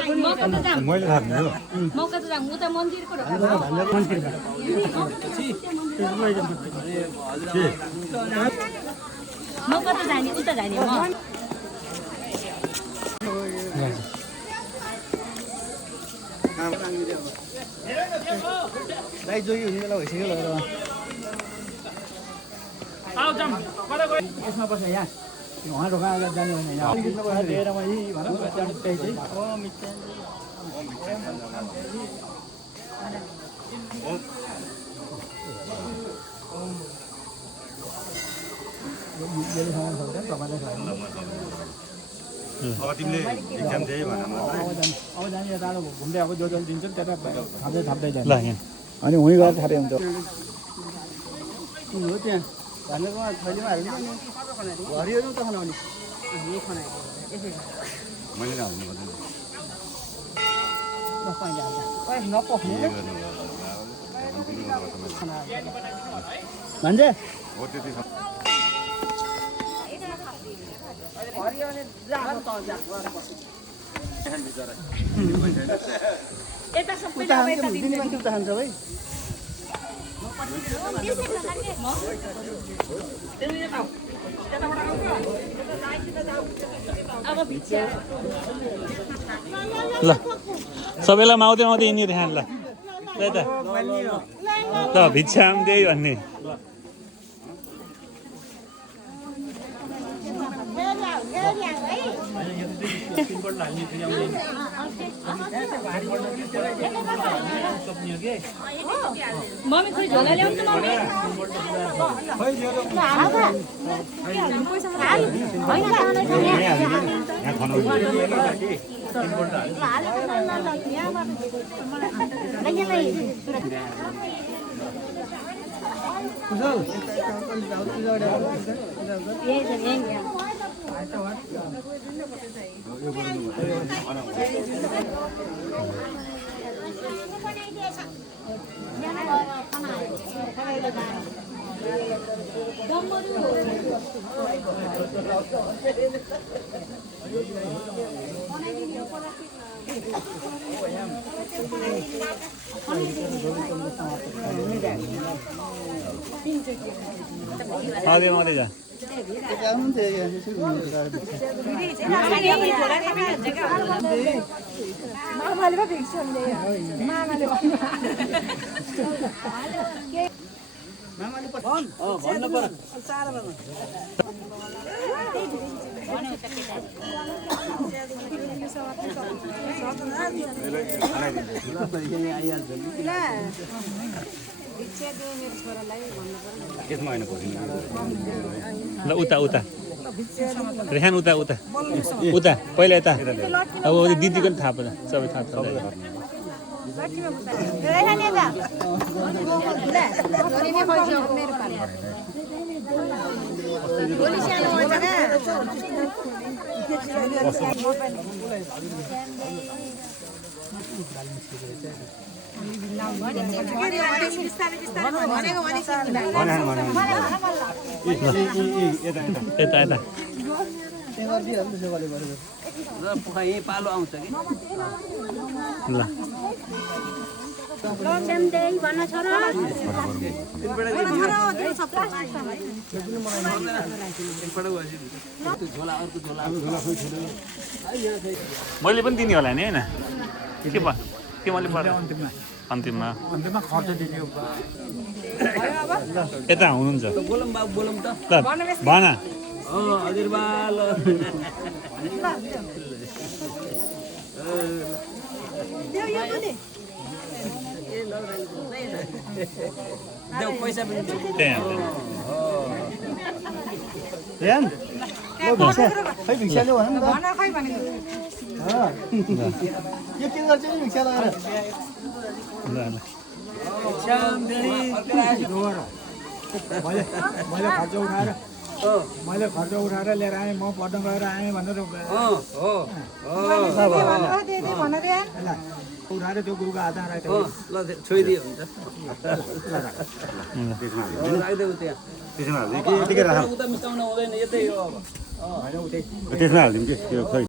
मैले थाहा थियो मौका त जाम उता मन्दिरको मौका त जाने उता जाने म दाइ जोगी हुने बेला भइसक्यो ल आऊ जाम कता गयो यसमा बस्छ यहाँ उहाँ ढोका जाने होइन यहाँ लिएरमा यही भनौँ त्यही चाहिँ अब तिमीले इक्जाम दिए भन अब जाने टाढो घुम्दै अब जो जो दिन्छ त्यता थाप्दै थाप्दै जान्छ ल यहाँ अनि उहीँ गएर थाप्दै हुन्छ हो त्यहाँ भनेकोमा थैलीमा हाल्नु नि हरियो त खनाउने मैले नहाल्नु पर्दैन भन्छ हो त्यति यता सबै उता खान्छ भाइ अब भिक्षा ल सबैलाई माउदै माउदै यिनीहरू खान ल ल त भिक्षाम त्यही भन्ने मम्मी खोइ झोला ल्याउँछु मम्मी यहाँ खानु माउदै माउदै जा मामाले पो भिक्षा मामाले भन्नु पर्यो त्यसमा होइन पर्दैन ल उता उता रेहान उता उता उता पहिला यता अब दिदीको पनि थाहा पर्छ सबै थाहा छ यता यता पालो आउँछ कि ल भन्न छोरा मैले पनि दिने होला नि होइन के भयो के मैले अन्तिममा खर्च दिने यता हुनुहुन्छ बोलौँ बाबु बोलौँ त ल भन हजुरबा देऊ पैसा पनि खै भिक्षा ल्याऊ भन यो के गर्छ नि भिक्षा लगाएर मैले खर्च उठाएर लिएर आएँ म पढ्न गएर आएँ भनेर उठाएर त्यो गुरुको हातमा राख्यो ल छोइदियो हुन्छ राखिदेऊ त्यहाँ त्यसमा हाल्दै के राख उता मिसाउन हुँदैन यतै हो अब त्यसमा हालिदिउँ कि त्यो खोइ